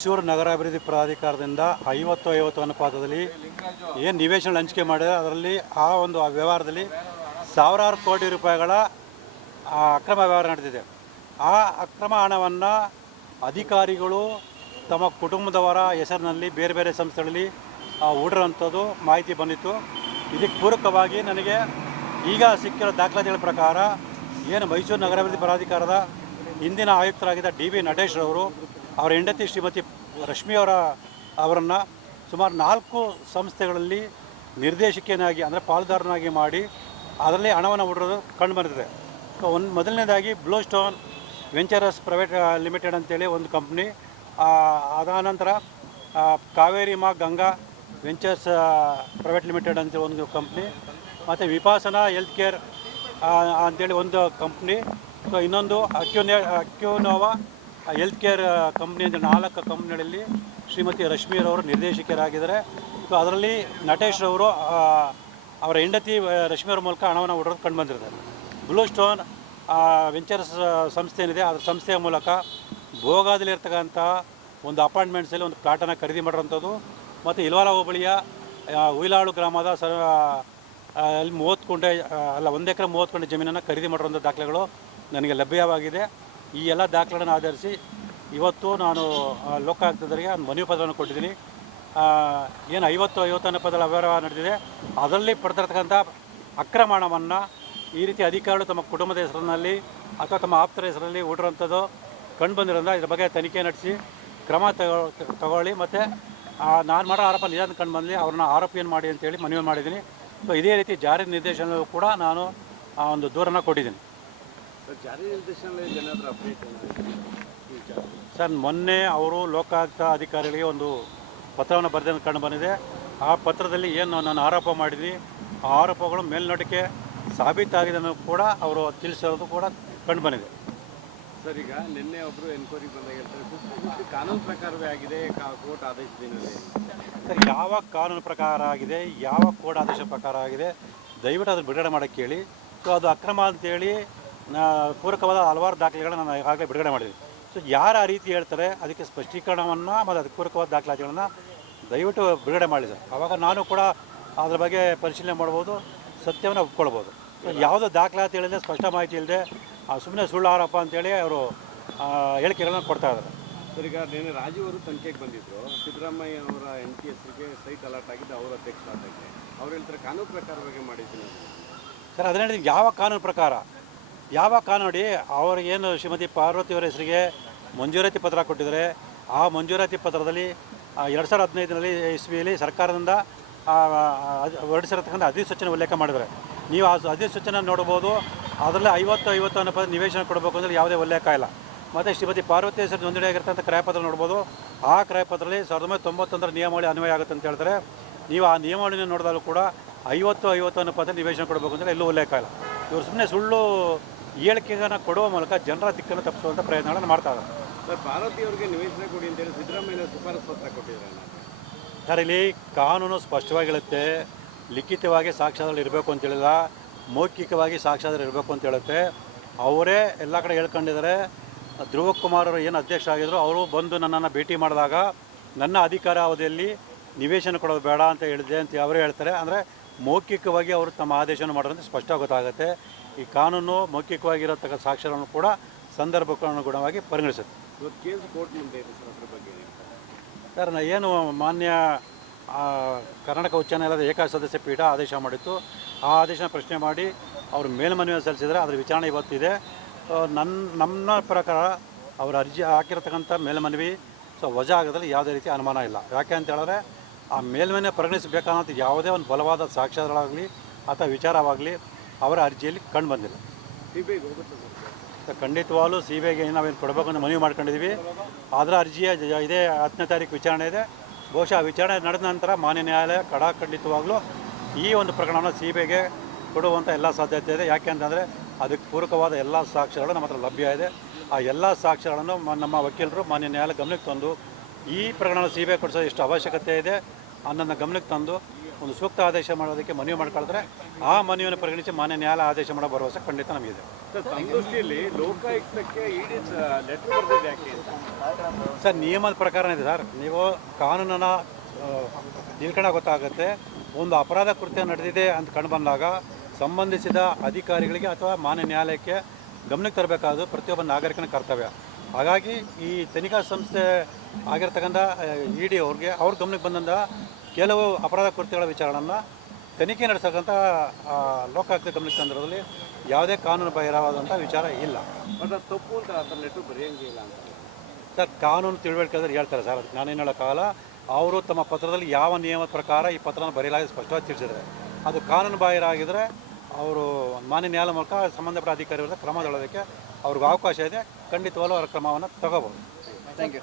ಮೈಸೂರು ನಗರಾಭಿವೃದ್ಧಿ ಪ್ರಾಧಿಕಾರದಿಂದ ಐವತ್ತು ಐವತ್ತು ಅನುಪಾತದಲ್ಲಿ ಏನು ನಿವೇಶನ ಹಂಚಿಕೆ ಮಾಡಿದೆ ಅದರಲ್ಲಿ ಆ ಒಂದು ವ್ಯವಹಾರದಲ್ಲಿ ಸಾವಿರಾರು ಕೋಟಿ ರೂಪಾಯಿಗಳ ಅಕ್ರಮ ವ್ಯವಹಾರ ನಡೆದಿದೆ. ಆ ಅಕ್ರಮ ಹಣವನ್ನು ಅಧಿಕಾರಿಗಳು ತಮ್ಮ ಕುಟುಂಬದವರ ಹೆಸರಿನಲ್ಲಿ ಬೇರೆ ಬೇರೆ ಸಂಸ್ಥೆಗಳಲ್ಲಿ ಹೂಡಿರೋಂಥದ್ದು ಮಾಹಿತಿ ಬಂದಿತ್ತು. ಇದಕ್ಕೆ ಪೂರಕವಾಗಿ ನನಗೆ ಈಗ ಸಿಕ್ಕಿರೋ ದಾಖಲಾತಿಗಳ ಪ್ರಕಾರ ಏನು ಮೈಸೂರು ನಗರಾಭಿವೃದ್ಧಿ ಪ್ರಾಧಿಕಾರದ ಹಿಂದಿನ ಆಯುಕ್ತರಾಗಿದ್ದ ಡಿ ವಿ ನಟೇಶ್ ಅವರು ಹೆಂಡತಿ ಶ್ರೀಮತಿ ರಶ್ಮಿ ಅವರ, ಅವರನ್ನು ಸುಮಾರು ನಾಲ್ಕು ಸಂಸ್ಥೆಗಳಲ್ಲಿ ನಿರ್ದೇಶಕಿಯನ್ನಾಗಿ ಅಂದರೆ ಪಾಲುದಾರನಾಗಿ ಮಾಡಿ ಅದರಲ್ಲಿ ಹಣವನ್ನು ಹೊಡೋದು ಕಂಡು ಬಂದಿದೆ. ಒಂದು ಮೊದಲನೇದಾಗಿ blue stone ventures private limited ಅಂತೇಳಿ ಒಂದು ಕಂಪ್ನಿ. ಅದಾನಂತರ ಕಾವೇರಿ ಮಾ ಗಂಗಾ ವೆಂಚರ್ಸ್ ಪ್ರೈವೇಟ್ ಲಿಮಿಟೆಡ್ ಅಂತ ಒಂದು ಕಂಪ್ನಿ. ಮತ್ತು ವಿಪಾಸನಾ ಹೆಲ್ತ್ ಕೇರ್ ಅಂತೇಳಿ ಒಂದು ಕಂಪ್ನಿ. ಸೊ, ಇನ್ನೊಂದು ಅಕ್ಯೂನೆ, ಅಕ್ಯೂನೋವಾ ಹೆಲ್ತ್ ಕೇರ್ ಕಂಪ್ನಿ ಅಂದರೆ ನಾಲ್ಕು ಕಂಪ್ನಿಗಳಲ್ಲಿ ಶ್ರೀಮತಿ ರಶ್ಮಿರವರು ನಿರ್ದೇಶಕರಾಗಿದ್ದಾರೆ. ಸೊ ಅದರಲ್ಲಿ ನಟೇಶ್ ರವರು ಅವರ ಹೆಂಡತಿ ರಶ್ಮಿಯವ್ರ ಮೂಲಕ ಹಣವನ್ನು ಹೊಡೆದು ಕಂಡು ಬಂದಿರ್ತಾರೆ ಬ್ಲೂ ಸ್ಟೋನ್ ವೆಂಚರ್ಸ್ ಸಂಸ್ಥೆ ಏನಿದೆ ಅದರ ಸಂಸ್ಥೆಯ ಮೂಲಕ ಭೋಗಾದಲ್ಲಿರ್ತಕ್ಕಂಥ ಒಂದು ಅಪಾರ್ಟ್ಮೆಂಟ್ಸಲ್ಲಿ ಒಂದು ಪ್ಲಾಟನ್ನು ಖರೀದಿ ಮಾಡಿರೋಂಥದ್ದು ಮತ್ತು ಇಲ್ವಾಲ ಹೋಬಳಿಯ ಹುಯಿಲಾಳು ಗ್ರಾಮದ ಸ ಅಲ್ಲಿ ಮೂವತ್ತು ಕುಂಟೆ ಅಲ್ಲ, ಒಂದು ಎಕರೆ ಮೂವತ್ತು ಕುಂಟೆ ಜಮೀನನ್ನು ಖರೀದಿ ಮಾಡಿರೋಂಥ ದಾಖಲೆಗಳು ನನಗೆ ಲಭ್ಯವಾಗಿದೆ. ಈ ಎಲ್ಲ ದಾಖಲೆಗಳನ್ನು ಆಧರಿಸಿ ಇವತ್ತು ನಾನು ಲೋಕ ಲೋಕಾಯುಕ್ತರಿಗೆ ಒಂದು ಮನವಿ ಪತ್ರವನ್ನು ಕೊಟ್ಟಿದ್ದೀನಿ. ಏನು ಐವತ್ತು, ಐವತ್ತನೇ ಪದಗಳ ಅವ್ಯವಹಾರ ನಡೆದಿದೆ. ಅದರಲ್ಲಿ ಪಡೆದಿರ್ತಕ್ಕಂಥ ಅಕ್ರಮಣವನ್ನು ಈ ರೀತಿ ಅಧಿಕಾರಿಗಳು ತಮ್ಮ ಕುಟುಂಬದ ಹೆಸರಿನಲ್ಲಿ ಅಥವಾ ತಮ್ಮ ಆಪ್ತರ ಹೆಸರಲ್ಲಿ ಹೂಡಿರೋಂಥದ್ದು ಕಂಡು ಬಂದಿರೋದ್ರಿಂದ ಇದ್ರ ಬಗ್ಗೆ ತನಿಖೆ ನಡೆಸಿ ಕ್ರಮ ತಗೊ, ತಗೊಳ್ಳಿ. ಮತ್ತು ನಾನು ಮಾಡೋ ಆರೋಪ ನಿಜ ಅಂತ ಕಂಡು ಬಂದಲ್ಲಿ ಅವ್ರನ್ನ ಆರೋಪಿಯನ್ನು ಮಾಡಿ ಅಂತೇಳಿ ಮನವಿ ಮಾಡಿದ್ದೀನಿ. ಸೊ ಇದೇ ರೀತಿ ಜಾರಿ ನಿರ್ದೇಶನ ಕೂಡ ನಾನು ಒಂದು ದೂರನ್ನು ಕೊಟ್ಟಿದ್ದೀನಿ. ಸರ್ ಮೊನ್ನೆ ಅವರು ಲೋಕಾಯುಕ್ತ ಅಧಿಕಾರಿಗಳಿಗೆ ಒಂದು ಪತ್ರವನ್ನು ಬರೆದ ಕಂಡು ಬಂದಿದೆ. ಆ ಪತ್ರದಲ್ಲಿ ಏನು ನಾನು ಆರೋಪ ಮಾಡಿದ್ವಿ. ಆ ಆರೋಪಗಳು ಮೇಲ್ನೋಟಕ್ಕೆ ಸಾಬೀತಾಗಿದೆ ಅನ್ನೋದು ಕೂಡ ಅವರು ತಿಳಿಸಿರೋದು ಕೂಡ ಕಂಡು ಬಂದಿದೆ. ಸರ್ ಈಗ ನಿನ್ನೆ ಒಬ್ಬರು ಎನ್ಕ್ವೈರಿ ಬಂದಾಗ ಹೇಳ್ತಾರೆ ಕಾನೂನು ಪ್ರಕಾರವೇ ಆಗಿದೆ. ಕೋರ್ಟ್ ಆದೇಶದಿನಲ್ಲಿ ಸರ್ ಯಾವ ಕಾನೂನು ಪ್ರಕಾರ ಆಗಿದೆ? ಯಾವ ಕೋರ್ಟ್ ಆದೇಶ ಪ್ರಕಾರ ಆಗಿದೆ? ದಯವಿಟ್ಟು ಅದನ್ನು ಬಿಡುಗಡೆ ಮಾಡೋಕ್ಕೆ ಹೇಳಿ. ಸೊ ಅದು ಅಕ್ರಮ ಅಂತೇಳಿ ಪೂರಕವಾದ ಹಲವಾರು ದಾಖಲೆಗಳನ್ನು ನಾನು ಈಗಾಗಲೇ ಬಿಡುಗಡೆ ಮಾಡಿದ್ದೀನಿ. ಸೊ ಯಾರು ಆ ರೀತಿ ಹೇಳ್ತಾರೆ ಅದಕ್ಕೆ ಸ್ಪಷ್ಟೀಕರಣವನ್ನು ಮತ್ತು ಅದಕ್ಕೆ ಪೂರಕವಾದ ದಾಖಲಾತಿಗಳನ್ನು ದಯವಿಟ್ಟು ಬಿಡುಗಡೆ ಮಾಡಿ ಸರ್. ಆವಾಗ ನಾನು ಕೂಡ ಅದ್ರ ಬಗ್ಗೆ ಪರಿಶೀಲನೆ ಮಾಡ್ಬೋದು ಸತ್ಯವನ್ನು ಒಪ್ಕೊಳ್ಬೋದು. ಯಾವುದೋ ದಾಖಲಾತಿ ಹೇಳಿದ್ರೆ ಸ್ಪಷ್ಟ ಮಾಹಿತಿ ಇಲ್ಲದೆ ಸುಮ್ಮನೆ ಸುಳ್ಳು ಆರೋಪ ಅಂತೇಳಿ ಅವರು ಹೇಳಿಕೆಗಳನ್ನು ಕೊಡ್ತಾ ಇದ್ದಾರೆ. ಸರ್ ಈಗ ನಿನ್ನೆ ರಾಜೀವ್ ಅವರು ತನಿಖೆಗೆ ಬಂದಿದ್ದರು ಸಿದ್ದರಾಮಯ್ಯ ಅವರ ಎನ್ ಟಿ ಎಸ್ಗೆ ಸೈಟ್ ಅಲರ್ಟ್ ಆಗಿದ್ದು ಅವರ ಅಧ್ಯಕ್ಷರಾದಾಗೆ. ಅವ್ರು ಹೇಳ್ತಾರೆ ಕಾನೂನು ಪ್ರಕಾರವಾಗಿ ಮಾಡಿದ್ದೀನಿ ಸರ್ ಅದನ್ನ ಯಾವ ಕಾನೂನು ಪ್ರಕಾರ? ಯಾವ ಕಾನೋಡಿ ಅವರಿಗೇನು ಶ್ರೀಮತಿ ಪಾರ್ವತಿಯವರ ಹೆಸರಿಗೆ ಮಂಜೂರಾತಿ ಪತ್ರ ಕೊಟ್ಟಿದ್ದಾರೆ. ಆ ಮಂಜೂರಾತಿ ಪತ್ರದಲ್ಲಿ ಎರಡು ಸಾವಿರದ ಹದಿನೈದರಲ್ಲಿ ಇಸ್ವಿಯಲ್ಲಿ ಸರ್ಕಾರದಿಂದ ಹೊರಡಿಸಿರತಕ್ಕಂಥ ಅಧಿಸೂಚನೆ ಉಲ್ಲೇಖ ಮಾಡಿದ್ದಾರೆ. ನೀವು ಆ ಅಧಿಸೂಚನೆ ನೋಡ್ಬೋದು ಅದರಲ್ಲಿ ಐವತ್ತು ಐವತ್ತು ಅನ್ನೋ ಪದ ನಿವೇಶನ ಕೊಡಬೇಕು ಅಂದರೆ ಯಾವುದೇ ಉಲ್ಲೇಖ ಇಲ್ಲ. ಮತ್ತು ಶ್ರೀಮತಿ ಪಾರ್ವತಿ ಹೆಸರು ನೋಂದಣಿ ಆಗಿರ್ತಕ್ಕಂಥ ಕ್ರಯಪತ್ರ ನೋಡ್ಬೋದು ಆ ಕ್ರಯಪತ್ರದಲ್ಲಿ ಸಾವಿರದ ಒಂಬೈನೂರ ತೊಂಬತ್ತೊಂದರ ನಿಯಮಾವಳಿ ಅನ್ವಯ ಆಗುತ್ತೆ ಅಂತ ಹೇಳ್ತಾರೆ. ನೀವು ಆ ನಿಯಮಾವಳಿನ ನೋಡಿದಾಗಲೂ ಕೂಡ ಐವತ್ತು ಐವತ್ತು ಅನ್ನೋ ಪದ ನಿವೇಶನ ಕೊಡಬೇಕು ಅಂದರೆ ಎಲ್ಲೂ ಉಲ್ಲೇಖ ಇಲ್ಲ. ಇವರು ಸುಮ್ಮನೆ ಸುಳ್ಳು ಹೇಳಿಕೆಗಳನ್ನು ಕೊಡುವ ಮೂಲಕ ಜನರ ದಿಕ್ಕನ್ನು ತಪ್ಪಿಸುವಂಥ ಪ್ರಯತ್ನಗಳನ್ನು ಮಾಡ್ತಾ ಇದ್ದಾರೆ. ಸರ್ ಪಾರ್ವತಿ ಅವರಿಗೆ ನಿವೇಶನ ಕೊಡಿ ಅಂತೇಳಿ ಸಿದ್ದರಾಮಯ್ಯ ಶಿಫಾರಸು ಪತ್ರ ಕೊಟ್ಟಿದ್ದಾರೆ. ಸರ್ ಇಲ್ಲಿ ಕಾನೂನು ಸ್ಪಷ್ಟವಾಗಿರುತ್ತೆ. ಲಿಖಿತವಾಗಿ ಸಾಕ್ಷ್ಯಾಧಾರ ಇರಬೇಕು ಅಂತ ಹೇಳಿಲ್ಲ. ಮೌಖಿಕವಾಗಿ ಸಾಕ್ಷ್ಯಾಧಾರ ಇರಬೇಕು ಅಂತ ಹೇಳುತ್ತೆ. ಅವರೇ ಎಲ್ಲ ಕಡೆ ಹೇಳ್ಕೊಂಡಿದ್ದಾರೆ. ಧ್ರುವ ಕುಮಾರ್ ಅವರು ಏನು ಅಧ್ಯಕ್ಷ ಆಗಿದ್ರು ಅವರು ಬಂದು ನನ್ನನ್ನು ಭೇಟಿ ಮಾಡಿದಾಗ ನನ್ನ ಅಧಿಕಾರ ಅವಧಿಯಲ್ಲಿ ನಿವೇಶನ ಕೊಡೋದು ಬೇಡ ಅಂತ ಹೇಳಿದೆ ಅಂತ ಅವರೇ ಹೇಳ್ತಾರೆ. ಅಂದರೆ ಮೌಖಿಕವಾಗಿ ಅವರು ತಮ್ಮ ಆದೇಶವನ್ನು ಮಾಡೋದಂತ ಸ್ಪಷ್ಟ ಗೊತ್ತಾಗುತ್ತೆ. ಈ ಕಾನೂನು ಮೌಖಿಕವಾಗಿರತಕ್ಕ ಸಾಕ್ಷ್ಯಗಳನ್ನು ಕೂಡ ಸಂದರ್ಭಕ್ಕನುಗುಣವಾಗಿ ಪರಿಗಣಿಸುತ್ತೆ. ಸರ್ ಅದ್ರ ಬಗ್ಗೆ ಸರ್ ನಾ ಏನು ಮಾನ್ಯ ಕರ್ನಾಟಕ ಉಚ್ಚ ನ್ಯಾಯಾಲಯದ ಏಕ ಸದಸ್ಯ ಪೀಠ ಆದೇಶ ಮಾಡಿತ್ತು. ಆ ಆದೇಶನ ಪ್ರಶ್ನೆ ಮಾಡಿ ಅವರು ಮೇಲ್ಮನವಿ ಸಲ್ಲಿಸಿದರೆ ಅದರ ವಿಚಾರಣೆ ಇವತ್ತಿದೆ ನನ್ನ ನಮ್ಮ ಪ್ರಕಾರ ಅವರ ಅರ್ಜಿ ಹಾಕಿರತಕ್ಕಂಥ ಮೇಲ್ಮನವಿ ಸೊ ವಜಾ ಆಗೋದ್ರಲ್ಲಿ ಯಾವುದೇ ರೀತಿ ಅನುಮಾನ ಇಲ್ಲ. ಯಾಕೆ ಅಂತ ಹೇಳಿದ್ರೆ ಆ ಮೇಲ್ಮನೆ ಪರಿಗಣಿಸಬೇಕಾದಂಥ ಯಾವುದೇ ಒಂದು ಬಲವಾದ ಸಾಕ್ಷ್ಯಗಳಾಗಲಿ ಅಥವಾ ವಿಚಾರವಾಗಲಿ ಅವರ ಅರ್ಜಿಯಲ್ಲಿ ಕಂಡು ಬಂದಿಲ್ಲ. ಖಂಡಿತವಾಗ್ಲೂ ಸಿ ಬಿ ಐಗೆ ನಾವೇನು ಕೊಡಬೇಕು ಅಂತ ಮನವಿ ಮಾಡ್ಕೊಂಡಿದ್ದೀವಿ. ಅದರ ಅರ್ಜಿಯ ಜ- ಇದೇ ಹತ್ತನೇ ತಾರೀಕು ವಿಚಾರಣೆ ಇದೆ. ಬಹುಶಃ ಆ ವಿಚಾರಣೆ ನಡೆದ ನಂತರ ಮಾನ್ಯ ನ್ಯಾಯಾಲಯ ಕಡಾಖಂಡಿತವಾಗ್ಲೂ ಈ ಒಂದು ಪ್ರಕರಣವನ್ನು ಸಿ ಬಿ ಐಗೆ ಕೊಡುವಂಥ ಎಲ್ಲ ಸಾಧ್ಯತೆ ಇದೆ. ಯಾಕೆ ಅಂತಂದರೆ ಅದಕ್ಕೆ ಪೂರಕವಾದ ಎಲ್ಲ ಸಾಕ್ಷ್ಯಗಳು ನಮ್ಮ ಹತ್ರ ಲಭ್ಯ ಇದೆ. ಆ ಎಲ್ಲ ಸಾಕ್ಷ್ಯಗಳನ್ನು ಮ- ನಮ್ಮ ವಕೀಲರು ಮಾನ್ಯ ನ್ಯಾಯಾಲಯ ಗಮನಕ್ಕೆ ತಂದು ಈ ಪ್ರಕರಣ ಸಿ ಬಿ ಐ ಕೊಡಿಸೋದು ಎಷ್ಟು ಅವಶ್ಯಕತೆ ಇದೆ ಅನ್ನೋದನ್ನ ಗಮನಕ್ಕೆ ತಂದು ಒಂದು ಸೂಕ್ತ ಆದೇಶ ಮಾಡೋದಕ್ಕೆ ಮನವಿ ಮಾಡ್ಕೊಳ್ತಾರೆ. ಆ ಮನವಿಯನ್ನು ಪರಿಗಣಿಸಿ ಮಾನ್ಯ ನ್ಯಾಯಾಲಯ ಆದೇಶ ಮಾಡೋ ಭರವಸೆ ಖಂಡಿತ ನಮಗಿದೆ. ಸರ್ ನಿಯಮದ ಪ್ರಕಾರ ಇದೆ ಸರ್. ನೀವು ಕಾನೂನನ್ನು ತಿಳ್ಕೊಂಡಾಗ ಗೊತ್ತಾಗುತ್ತೆ. ಒಂದು ಅಪರಾಧ ಕೃತ್ಯ ನಡೆದಿದೆ ಅಂತ ಕಂಡು ಬಂದಾಗ ಸಂಬಂಧಿಸಿದ ಅಧಿಕಾರಿಗಳಿಗೆ ಅಥವಾ ಮಾನ್ಯ ನ್ಯಾಯಾಲಯಕ್ಕೆ ಗಮನಕ್ಕೆ ತರಬೇಕಾದ ಪ್ರತಿಯೊಬ್ಬ ನಾಗರಿಕನ ಕರ್ತವ್ಯ. ಹಾಗಾಗಿ ಈ ತನಿಖಾ ಸಂಸ್ಥೆ ಆಗಿರ್ತಕ್ಕಂಥ ಇ ಡಿ ಅವ್ರಿಗೆ ಅವ್ರ ಗಮನಕ್ಕೆ ಬಂದಂಥ ಕೆಲವು ಅಪರಾಧ ಕೃತ್ಯಗಳ ವಿಚಾರಣೆಯನ್ನು ತನಿಖೆ ನಡೆಸಕ್ಕಂಥ ಆ, ಲೋಕಾಯುಕ್ತ ಗಮನಕ್ಕೆ ತಂದಿರೋದ್ರಲ್ಲಿ ಯಾವುದೇ ಕಾನೂನು ಬಾಹಿರವಾದಂಥ ವಿಚಾರ ಇಲ್ಲ. ಬಟ್ ಅದು ತಪ್ಪು ಅಂತ ಲೆಟರ್ ಬರೆಯಂಗಿಲ್ಲ ಅಂತ. ಸರ್ ಕಾನೂನು ತಿಳುವಳಿಕೆ ಅಂದ್ರೆ ಹೇಳ್ತಾರೆ ಸರ್ ಅದಕ್ಕೆ ನಾನೇನು ಹೇಳೋಕ್ಕಾಗಲ್ಲ ಅವರು ತಮ್ಮ ಪತ್ರದಲ್ಲಿ ಯಾವ ನಿಯಮದ ಪ್ರಕಾರ ಈ ಪತ್ರನ ಬರೆಯಲಾಗಿ ಸ್ಪಷ್ಟವಾಗಿ ತಿಳಿಸಿದರೆ ಅದು ಕಾನೂನು ಬಾಹಿರ ಆಗಿದ್ರೆ ಅವರು ಮಾನ್ಯ ನ್ಯಾಯಾಲಯ ಮೂಲಕ ಸಂಬಂಧಪಟ್ಟ ಅಧಿಕಾರಿಗಳ ಕ್ರಮ ತೊಳೋದಕ್ಕೆ ಅವ್ರಿಗೆ ಅವಕಾಶ ಇದೆ. ಖಂಡಿತವಾಗ್ಲೂ ಅವರ ಕ್ರಮವನ್ನು ತಗೋಬೋದು ಥ್ಯಾಂಕ್ ಯು